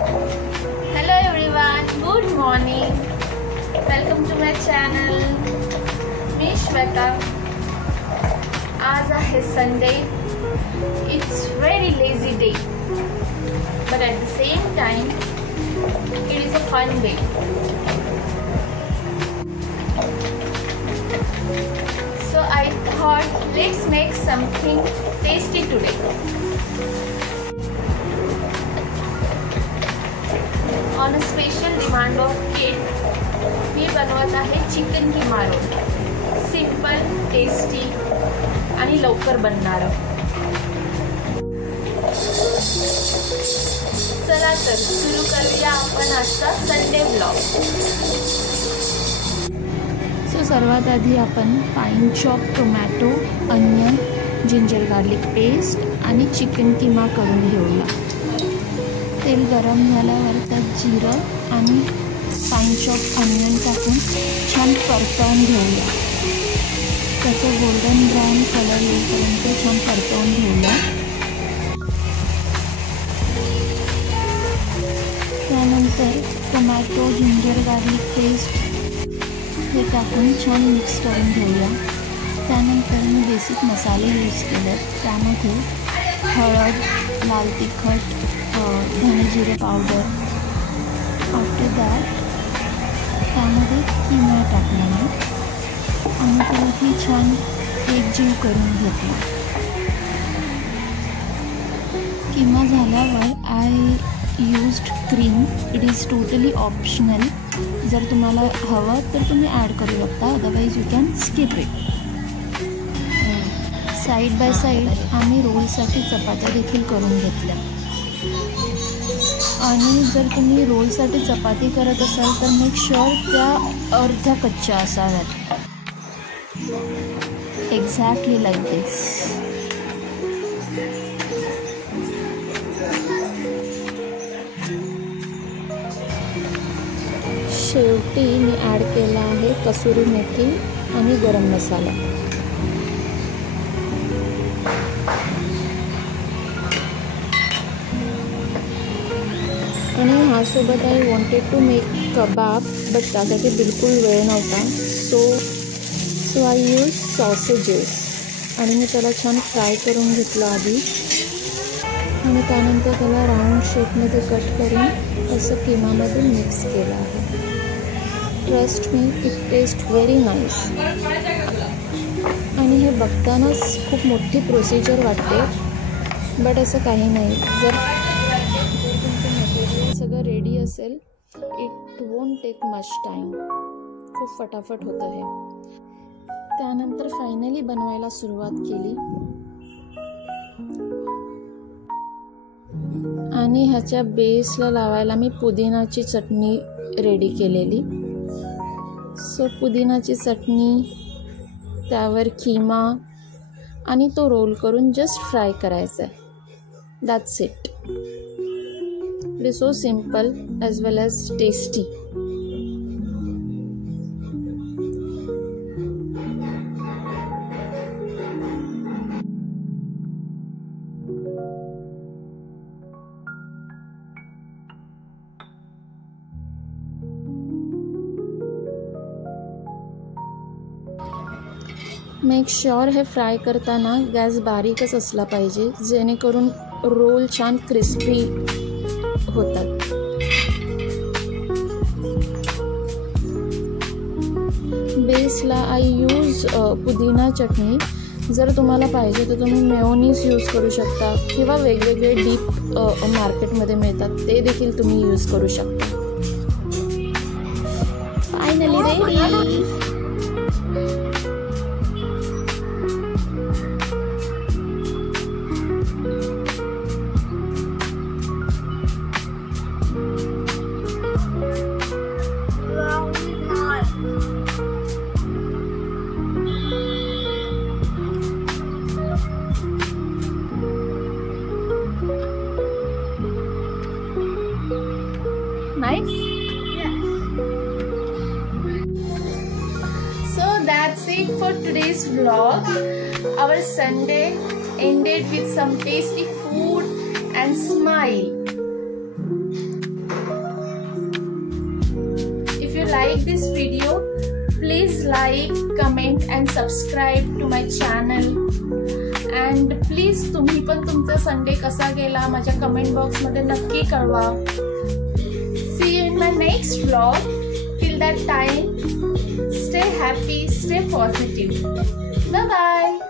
Hello everyone, good morning. Welcome to my channel. मी श्वेता. आज आहे Sunday. It's very lazy day, but at the same time, it is a fun day. So I thought let's make something tasty today. On a special demand of kid, मी बनवत आहे chicken कीमा role. Simple, tasty आणि लवकर बनणारं. चला तर सुरू करूया आपण आजचा संडे ब्लॉग. सो सर्वात आधी आपण fine chop tomato, onion, ginger garlic paste आणि चिकन कीमा करून घेऊया. तेल गरम झाल्यावर त्यात जिरं आणि फाईन चॉप अनियन टाकून छान परतवून घेऊया. त्याचं गोल्डन ब्राऊन कलर येईपर्यंत छान परतवून घेऊया. त्यानंतर टोमॅटो, जिंजर गार्लिक पेस्ट हे टाकून छान मिक्स करून घेऊया. त्यानंतर मी बेसिक मसाले यूज केले. त्यामध्ये हळद, लाल तिखट, धने जिरे पावडर. आफ्टर दॅट त्यामध्ये किमा टाकला मी आणि त्यालाही छान एकजीव करून घेतला. किमा झाल्यावर I used cream. It is totally optional. जर तुम्हाला हवं तर तुम्ही ॲड करू शकता, otherwise you can skip it. Side by side आम्ही रोलसाठी चपात्या देखील करून घेतल्या. आणि जर तुम्ही रोलसाठी चपाती करत असाल तर मेक शुअर त्या अर्ध्या कच्च्या असाव्यात. एक्झॅक्टली लाईक दिस. शेवटी मी ॲड केला आहे कसुरी मेथी आणि गरम मसाला. आणि ह्यासोबत I wanted to make kebab, but त्यासाठी बिलकुल वेळ नव्हता. सो आय यूज सॉसेजेस आणि मी त्याला छान फ्राय करून घेतलं आधी आणि त्यानंतर त्याला राऊंड शेपमध्ये कट करून असं किमामध्ये मिक्स केलं आहे. Trust me, it taste very nice. आणि हे बघतानाच खूप मोठी प्रोसिजर वाटते, बट असं काही नाही. जर सगळं रेडी असेल, it won't take much time. खूप फटाफट होतं हे. त्यानंतर फायनली बनवायला सुरुवात केली आणि ह्याच्या बेसला लावायला मी पुदिनाची चटणी रेडी केलेली. सो पुदिनाची चटणी, त्यावर किमा आणि तो रोल करून जस्ट फ्राय करायचा आहे. That's it. It is so simple as well as tasty. Make sure हे फ्राय करताना गॅस बारीकच असला पाहिजे, जेणेकरून रोल छान क्रिस्पी होतात. बेसला आय यूज पुदिना चटणी. जर तुम्हाला पाहिजे तर तुम्ही मेयोनीज यूज करू शकता किंवा वेगवेगळे डीप मार्केटमध्ये मिळतात ते देखील तुम्ही यूज करू शकता. Finally ready. Nice? Yeah. So that's it for today's vlog. Our Sunday ended with some tasty food and smile. this video, please like, comment and subscribe to my channel. And please तुम्ही पण तुमचा Sunday कसा गेला माझ्या comment box मध्ये नक्की कळवा. See you in my next vlog. Till that time, stay happy, stay positive. Bye bye.